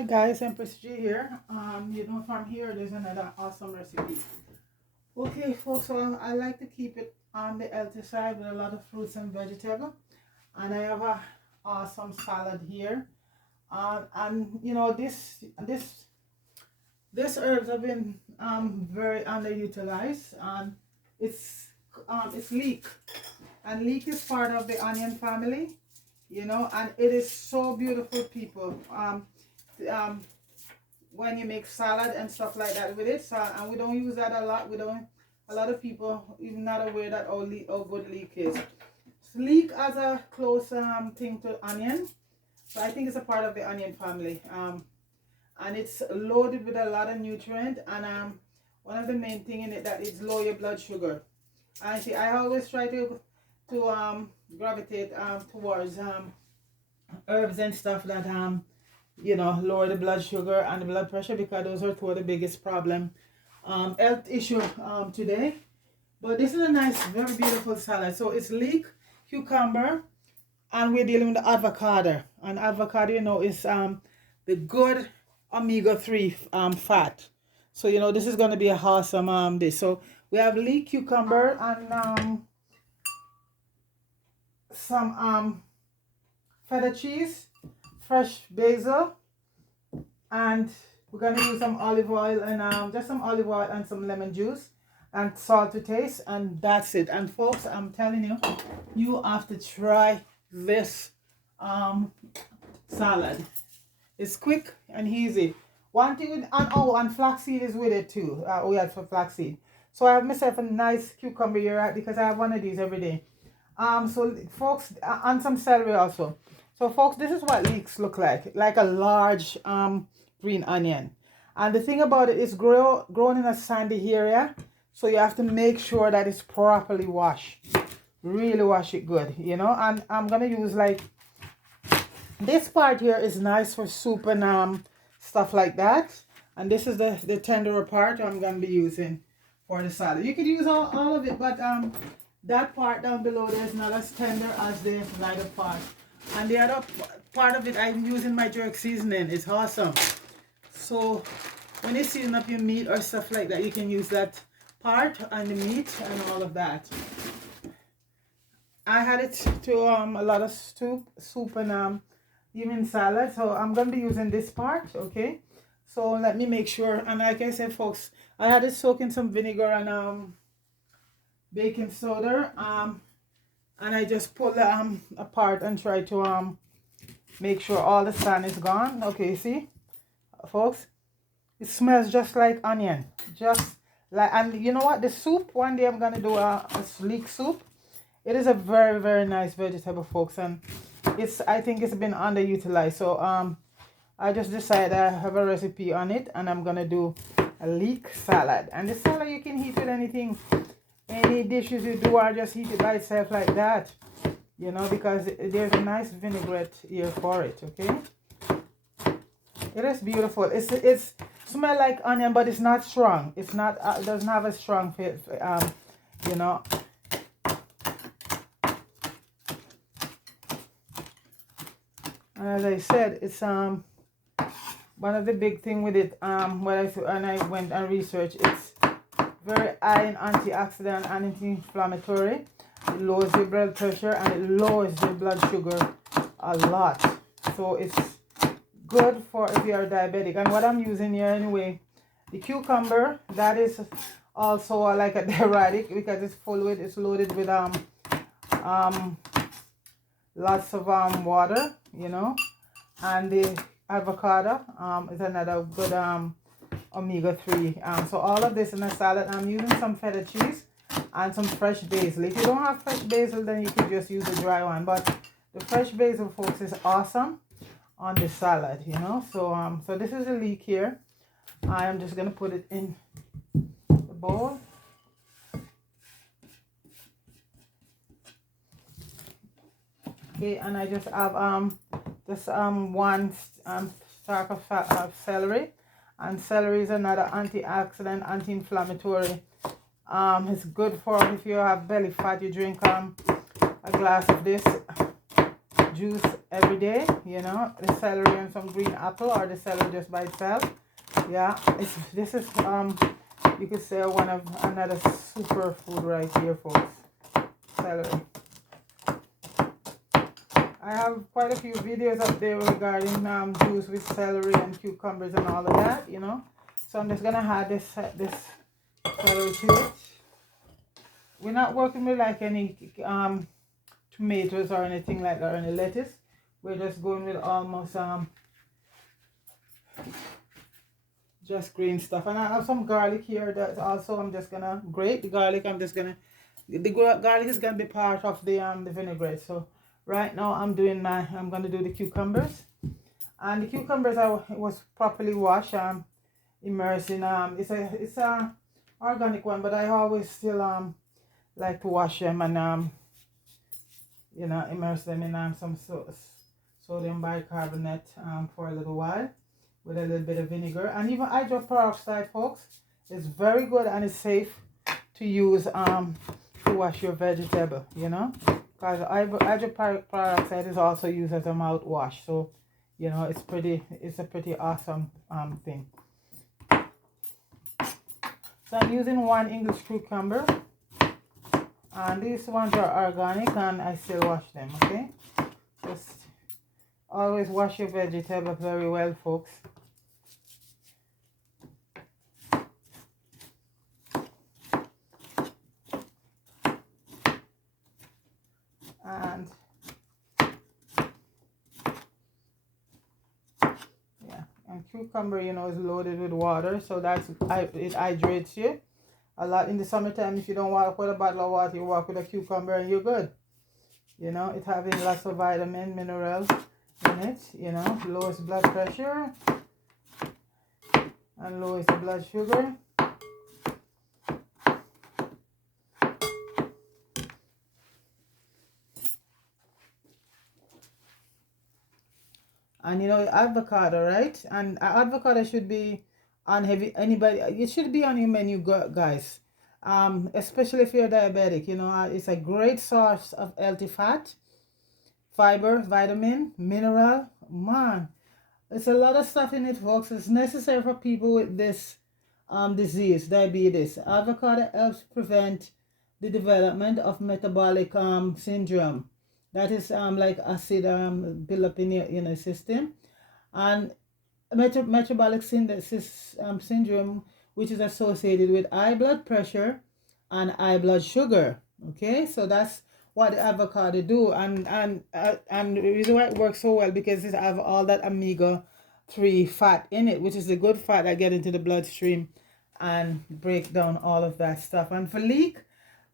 Hi guys, Empress G here. From here there's another awesome recipe. Okay, folks, so I like to keep it on the healthy side with a lot of fruits and vegetables. And I have a awesome salad here. And you know this herbs have been very underutilized. And it's leek, and leek is part of the onion family. And it is so beautiful, people. Um, when you make salad and stuff like that with it. So, and we don't use that a lot. We don't. A lot of people even not aware that how good leek is. So leek has a close thing to onion, so I think it's a part of the onion family. And it's loaded with a lot of nutrient. And one of the main thing in it that it's lower your blood sugar. And see, I always try to gravitate towards herbs and stuff that lower the blood sugar and the blood pressure, because those are two of the biggest problem health issue today. But this is a nice, very beautiful salad. So it's leek, cucumber, and we're dealing with the avocado. And avocado, is the good omega-3 fat. So this is going to be a awesome dish. So we have leek, cucumber, and some feta cheese, fresh basil, and we're going to use some olive oil and just some olive oil and some lemon juice and salt to taste, and that's it. And folks, I'm telling you, you have to try this salad. It's quick and easy. One thing with, and flaxseed is with it too. We had for flaxseed. So I have myself a nice cucumber here, right, because I have one of these every day. So folks, and some celery also. So folks, this is what leeks look like a large green onion. And the thing about it is grown in a sandy area, so you have to make sure that it's properly washed. Really wash it good, and I'm gonna use like this part here is nice for soup and stuff like that. And this is the tenderer part I'm gonna be using for the salad. You could use all of it, but that part down below there is not as tender as the lighter part. And the other part of it I'm using my jerk seasoning. It's awesome. So when you season up your meat or stuff like that, you can use that part and the meat and all of that. I had it to a lot of soup and even salad. So I'm gonna be using this part, okay? So let me make sure. And like I said, folks, I had it soak in some vinegar and baking soda. And I just pull it apart and try to make sure all the sand is gone. Okay, see, folks, it smells just like onion, just like. And you know what, the soup, one day I'm gonna do a leek soup. It is a very, very nice vegetable, folks, and I think it's been underutilized. So I just decided I have a recipe on it, and I'm gonna do a leek salad. And the salad you can heat with anything. Any dishes you do, or just heat it by itself like that, because there's a nice vinaigrette here for it. Okay, it is beautiful. It's smell like onion, but it's not strong. It's not doesn't have a strong fit. And as I said, it's one of the big thing with it. When I went and researched, it's very high in antioxidant and anti-inflammatory. It lowers your blood pressure and it lowers your blood sugar a lot. So it's good for if you are diabetic. And what I'm using here anyway, the cucumber, that is also like a diuretic because it's loaded with lots of water, and the avocado is another good omega-3. So all of this in a salad. I'm using some feta cheese and some fresh basil. If you don't have fresh basil, then you could just use a dry one, but the fresh basil, folks, is awesome on the salad. So this is a leek here. I am just gonna put it in the bowl. Okay, and I just have one stalk of celery. And celery is another antioxidant, anti-inflammatory. It's good for if you have belly fat. You drink a glass of this juice every day, you know, the celery and some green apple, or the celery just by itself. Yeah, this is you could say another super food right here, folks. Celery. I have quite a few videos up there regarding juice with celery and cucumbers and all of that, you know. So I'm just gonna add this celery to it. We're not working with like any tomatoes or anything like that, or any lettuce. We're just going with almost just green stuff. And I have some garlic here that also I'm just gonna grate the garlic. The garlic is gonna be part of the vinaigrette. So right now I'm gonna do the cucumbers. And the cucumbers was properly washed, immersed in it's a organic one, but I always still like to wash them and you know, immerse them in some sodium bicarbonate for a little while with a little bit of vinegar. And even hydroperoxide, folks, is very good and it's safe to use to wash your vegetable, you know, because hydroperoxide is also used as a mouthwash. So, you know, it's a pretty awesome thing. So I'm using 1 English cucumber. And these ones are organic and I still wash them, okay? Just always wash your vegetable very well, folks. And yeah, and cucumber, you know, is loaded with water, so it hydrates you a lot. In the summertime, if you don't walk with a bottle of water, you walk with a cucumber and you're good. You know, it having lots of vitamin, minerals in it, you know, lowers blood pressure and lowers the blood sugar. And you know, avocado, right? And avocado should be on it should be on your menu, guys. Especially if you're diabetic, you know, it's a great source of healthy fat, fiber, vitamin, mineral. Man, it's a lot of stuff in it, folks. It's necessary for people with this disease, diabetes. Avocado helps prevent the development of metabolic syndrome. That is like acid build up in your system, and metabolic syndrome, which is associated with high blood pressure and high blood sugar. Okay, so that's what the avocado do, and the reason why it works so well, because it have all that omega-3 fat in it, which is the good fat that get into the bloodstream and break down all of that stuff. And for leek,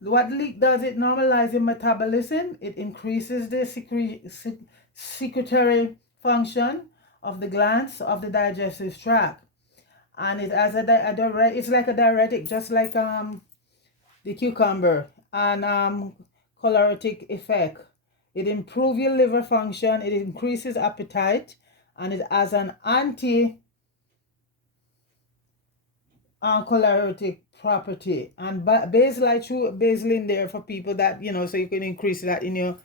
what leek does, it normalizes metabolism. It increases the secretory function of the glands of the digestive tract, and it has it's like a diuretic, just like the cucumber, and caloric effect. It improves your liver function, it increases appetite, and it has an anti caloric property. And basil, I threw basil in there for people that, you know, so you can increase that in your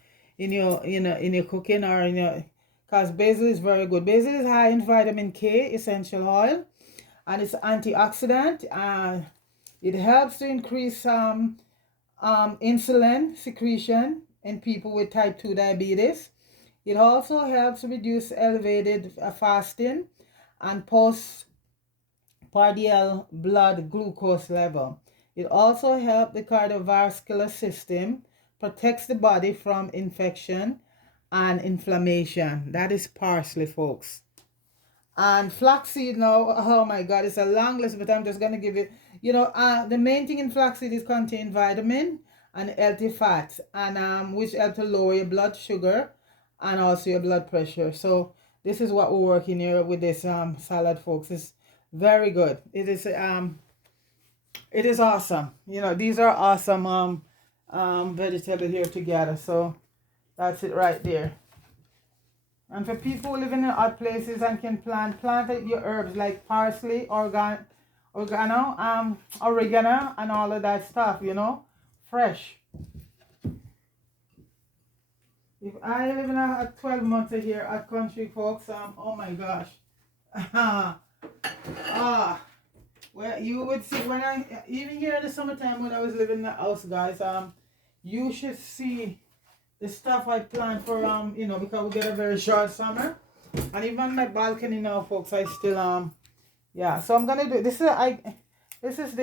cooking, or in your, because basil is very good. Basil is high in vitamin K, essential oil, and it's antioxidant. It helps to increase insulin secretion in people with type 2 diabetes. It also helps reduce elevated fasting and postprandial blood glucose level. It also helps the cardiovascular system, protects the body from infection and inflammation. That is parsley, folks. And flaxseed, now, oh my God, it's a long list, but I'm just going to give it, you know, the main thing in flaxseed is contain vitamin and healthy fats, and which help to lower your blood sugar and also your blood pressure. So this is what we're working here with this salad, folks. It's very good. It is awesome. You know, these are awesome vegetables here together. So that's it right there. And for people living in odd places and can plant your herbs like parsley, oregano, and all of that stuff, you know, fresh. If I live in a 12 months a year at country, folks, oh my gosh. ah, well, you would see when I, even here in the summertime when I was living in the house, guys, you should see the stuff I plant for, you know, because we get a very short summer. And even my balcony now, folks, I still, yeah, so I'm gonna do, this is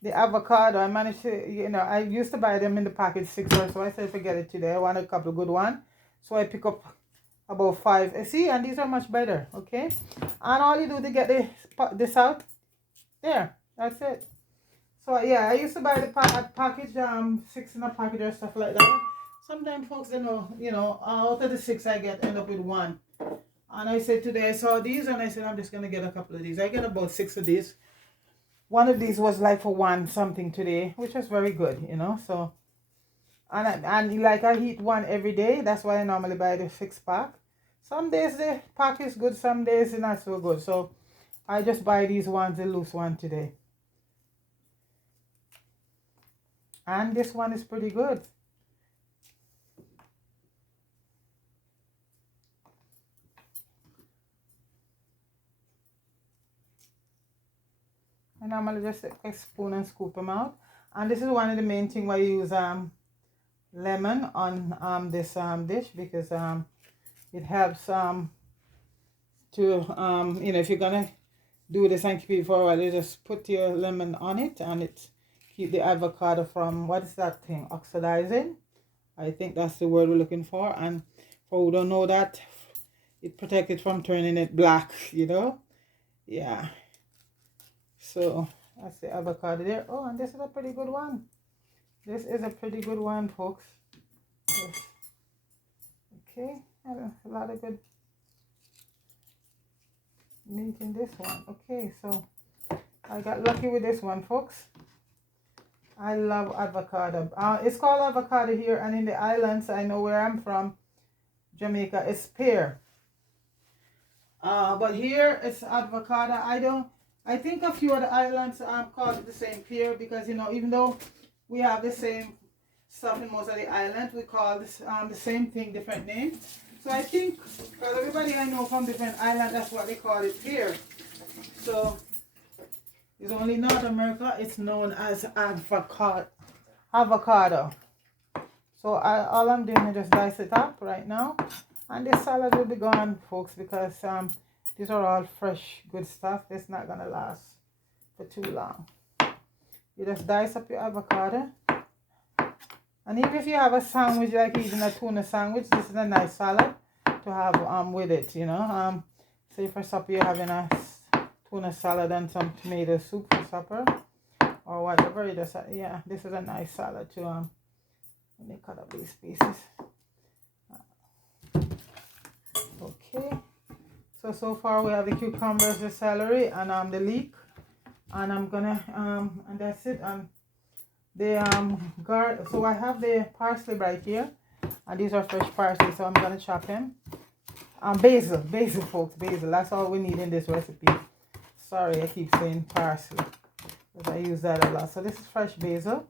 the avocado. I managed to, you know, I used to buy them in the package 6 or so. I said forget it today. I want a couple of good ones. So I pick up about 5. See, and these are much better, okay? And all you do to get this out, there, that's it. So yeah, I used to buy the package, 6 in a package or stuff like that. Sometimes folks don't know, you know, out of the 6 I get, end up with 1. And I said today I saw these and I said I'm just gonna get a couple of these. I get about 6 of these. One of these was like for 1 something today, which was very good, you know. So and like I eat 1 every day. That's why I normally buy the 6 pack. Some days the pack is good, some days it's not so good. So I just buy these ones, the loose one today. And this one is pretty good. And I'm gonna just take a spoon and scoop them out. And this is one of the main things why I use lemon on this dish, because it helps to you know, if you're gonna do this and keep it for a while, you just put your lemon on it and it keep the avocado from, what is that thing, oxidizing. I think that's the word we're looking for. And for who don't know that, it protects it from turning it black, you know. Yeah, so that's the avocado there. Oh, and this is a pretty good one. This is a pretty good one, folks. Yes. Okay, and a lot of good meat in this one. Okay, so I got lucky with this one, folks. I love avocado. It's called avocado here, and in the islands, I know where I'm from, Jamaica, it's pear. But here it's avocado. I think a few of the islands call it the same pear, because, you know, even though we have the same stuff in most of the islands, we call this the same thing, different names. So I think, because everybody I know from different islands, that's what they call it pear. So it's only North America, it's known as avocado. So all I'm doing is just dice it up right now. And this salad will be gone, folks, because these are all fresh, good stuff. It's not going to last for too long. You just dice up your avocado. And even if you have a sandwich, like eating a tuna sandwich, this is a nice salad to have with it, you know. Say for supper you're having a tuna salad and some tomato soup for supper or whatever. You just, yeah, this is a nice salad to let me cut up these pieces. Okay, so far we have the cucumbers, the celery, and the leek, and I'm gonna and that's it. And the so I have the parsley right here, and these are fresh parsley, so I'm gonna chop them. Basil, folks, basil. That's all we need in this recipe. Sorry, I keep saying parsley because I use that a lot. So this is fresh basil,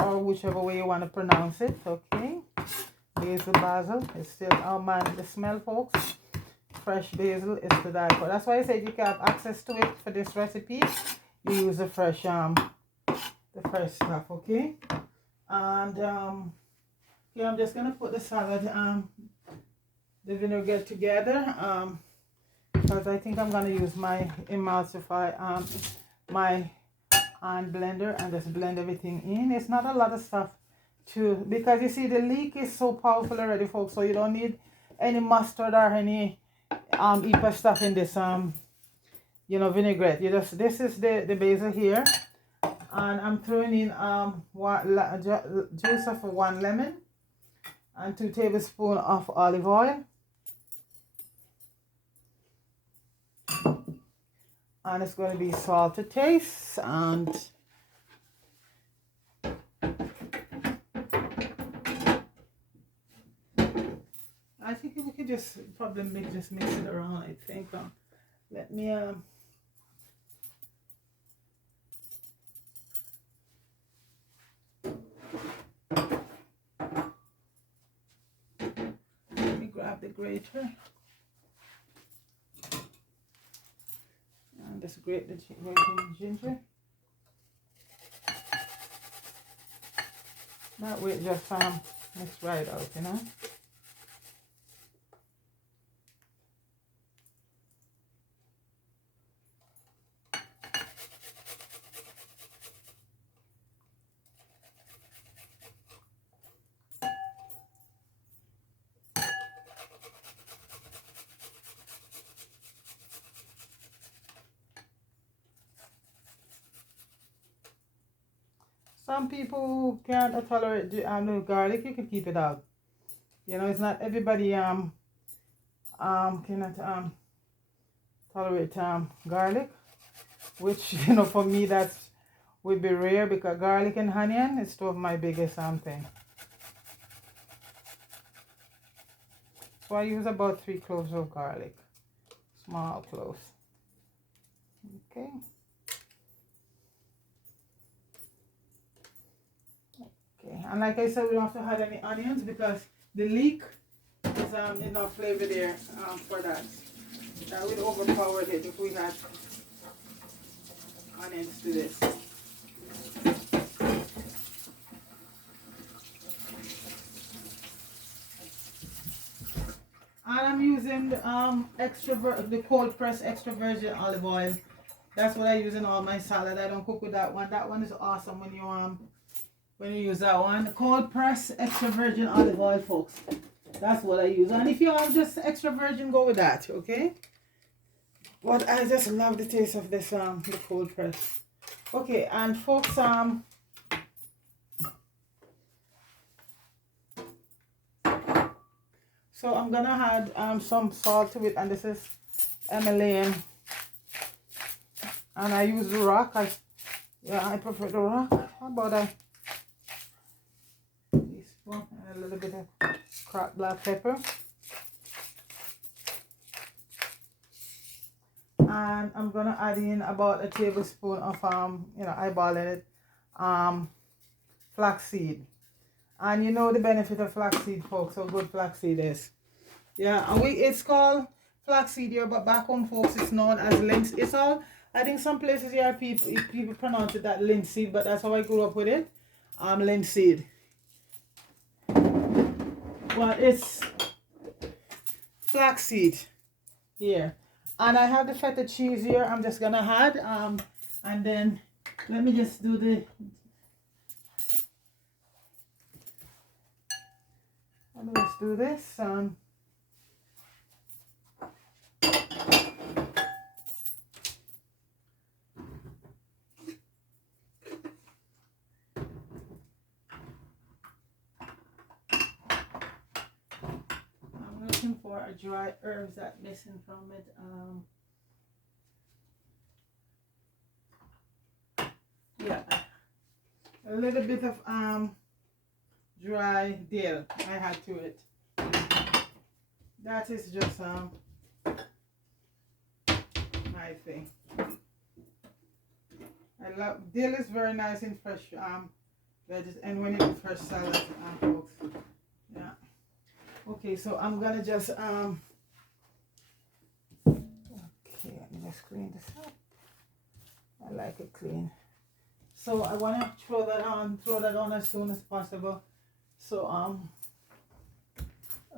or whichever way you want to pronounce it. Okay. Basil is still, oh man, the smell, folks. Fresh basil is to die for. That's why I said you can have access to it for this recipe. You use the fresh stuff, okay? And okay, I'm just gonna put the salad, the vinegar together, because I think I'm gonna use my emulsify, my hand blender, and just blend everything in. It's not a lot of stuff too, because you see the leek is so powerful already, folks, so you don't need any mustard or any heap stuff in this you know, vinaigrette. You just, this is the basil here, and I'm throwing in juice of 1 lemon and 2 tablespoons of olive oil, and it's going to be salt to taste. And I think we could just probably just mix it around. I think let me the grater. And just grate the ginger. That way it just mix right out, you know. Some people who can't tolerate the garlic, you can keep it out. You know, it's not everybody cannot tolerate garlic, which you know for me that's would be rare because garlic and onion is two of my biggest thing. So I use about 3 cloves of garlic, small cloves. Okay. Okay, and like I said, we don't have to add any onions because the leek is enough flavor there for that. That would overpower it if we had onions to this. And I'm using the cold pressed extra virgin olive oil. That's what I use in all my salad. I don't cook with that one. That one is awesome when you use that one. Cold pressed extra virgin olive oil, folks. That's what I use. And if you have just extra virgin, go with that, okay? But I just love the taste of this the cold press. Okay, and folks, so I'm gonna add some salt to it, and this is Himalayan, and I use the rock. I prefer the rock. How about a teaspoon and a little bit of cracked black pepper, and I'm gonna add in about a tablespoon of eyeballing it flaxseed. And you know the benefit of flaxseed, folks, how good flaxseed is. Yeah, and it's called flaxseed here, but back home, folks, it's known as linseed. It's all, I think some places here people pronounce it that linseed, but that's how I grew up with it. Linseed. But it's flaxseed here. And I have the feta cheese here. I'm just gonna add and then let me just do the let's do this. I'm looking for a dry herbs that missing from it. Yeah, a little bit of dry dill I had to it. That is just my thing. I love dill is very nice in fresh veggies and when you do fresh salad, folks. Yeah. Okay, so I'm gonna just okay, let me just clean this up. I like it clean. So I want to throw that on as soon as possible. So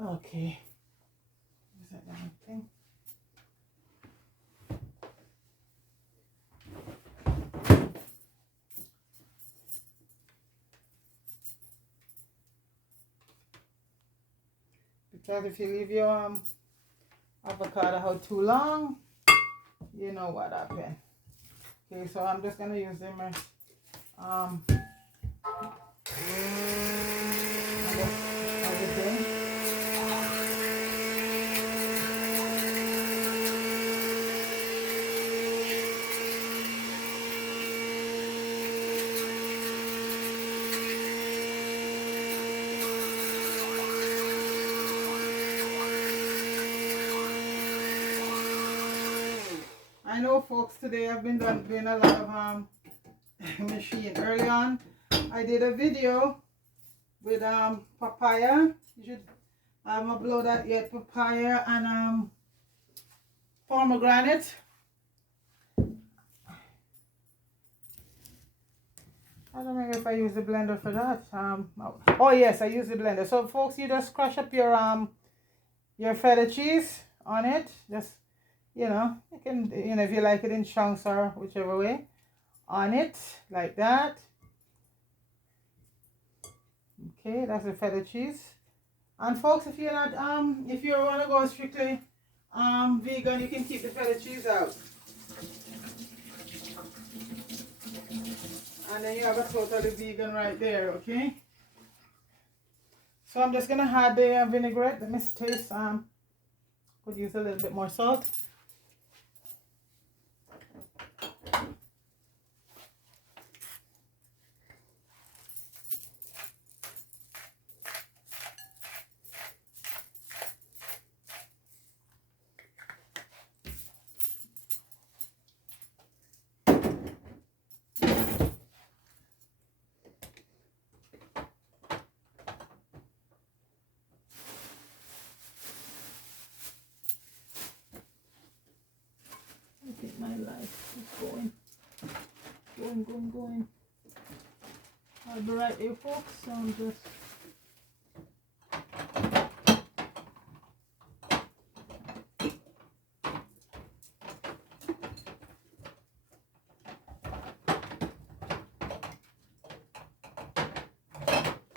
okay, is that the right thing? Because if you leave your avocado out too long, you know what happened. Okay, so I'm just gonna use them I know, folks, today I've been doing a lot of machine. Early on, I did a video with papaya. You should I haven't uploaded that yet. Papaya and pomegranate. I don't know if I use the blender for that. Oh yes, I use the blender. So folks, you just crush up your feta cheese on it. Just, you know, you can, you know, if you like it in chunks or whichever way, on it like that. Okay, that's the feta cheese. And folks, if you're not if you want to go strictly vegan, you can keep the feta cheese out. And then you have a totally vegan right there, okay? So I'm just gonna add the vinaigrette. Let me taste. Could use a little bit more salt. I think my life is going. I'll be right there, folks. So I'm just.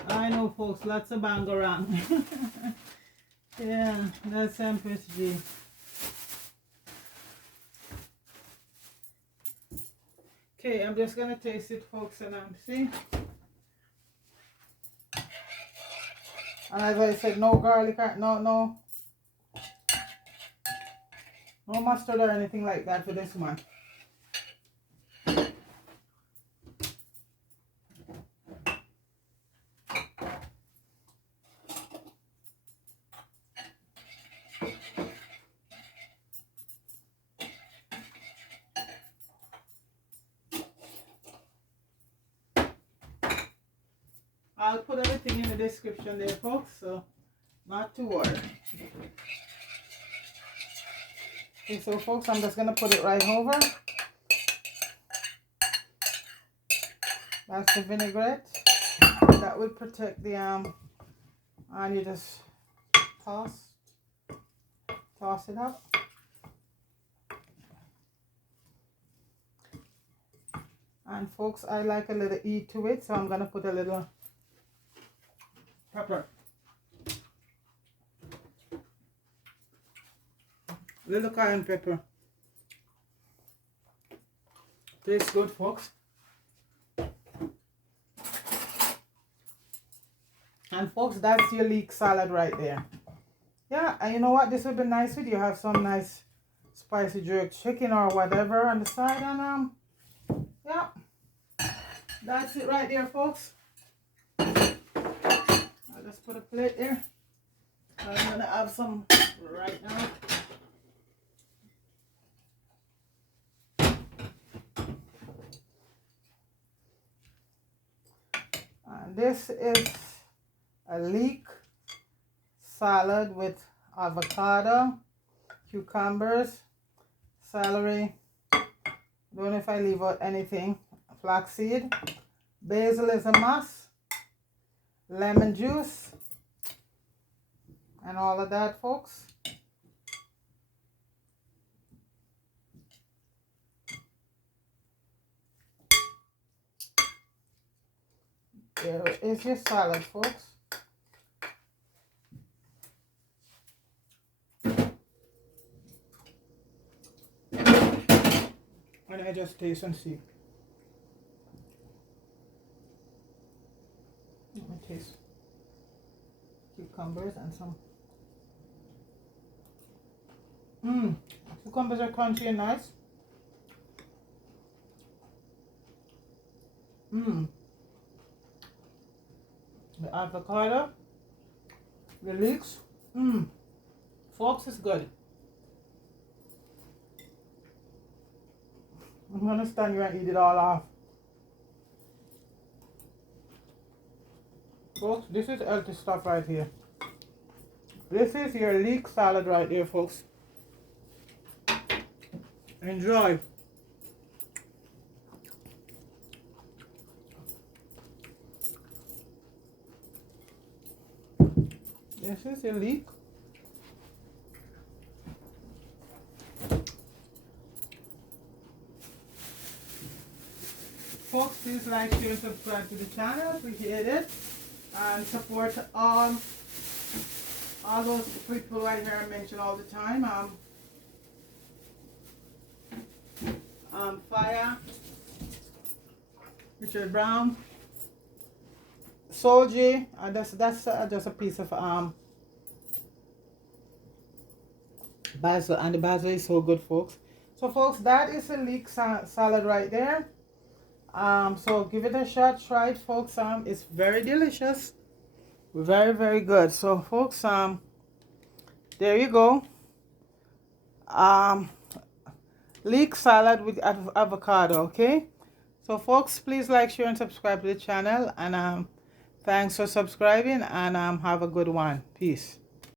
I know, folks, lots of bang around. Yeah, that's Empress G. Okay, I'm just gonna taste it, folks, and see. And as I said, no garlic, no mustard or anything like that for this one. I'll put everything in the description there, folks, so not to worry. Okay, so folks, I'm just gonna put it right over. That's the vinaigrette. That would protect the and you just toss it up. And folks, I like a little heat to it, so I'm gonna put a little pepper. Little cayenne pepper. Tastes good, folks. And folks, that's your leek salad right there. Yeah, and you know what? This would be nice with you. Have some nice spicy jerk chicken or whatever on the side, and yeah, that's it right there, folks. I'll just put a plate there. I'm gonna have some right now. And this is a leek salad with avocado, cucumbers, celery. Don't know if I leave out anything. Flaxseed, basil is a must, lemon juice, and all of that, folks. There is your salad, folks. And I just taste and see. Let me taste cucumbers and some. Cucumbers are crunchy and nice. The avocado, the leeks. Folks, is good. I'm gonna stand here and eat it all off. Folks, this is healthy stuff right here. This is your leek salad right there, folks. Enjoy. This is your leek. Folks, please like, share, and subscribe to the channel. Appreciate it. And support all those people right here I mention all the time. Fire, Richard Brown, Solji, and that's just a piece of basil, and the basil is so good, folks. So folks, that is a leek salad right there. So give it a shot, try it, folks. It's very delicious, very, very good. So folks, there you go. Leek salad with avocado. Okay, so folks, please like, share, and subscribe to the channel, and thanks for subscribing, and have a good one. Peace.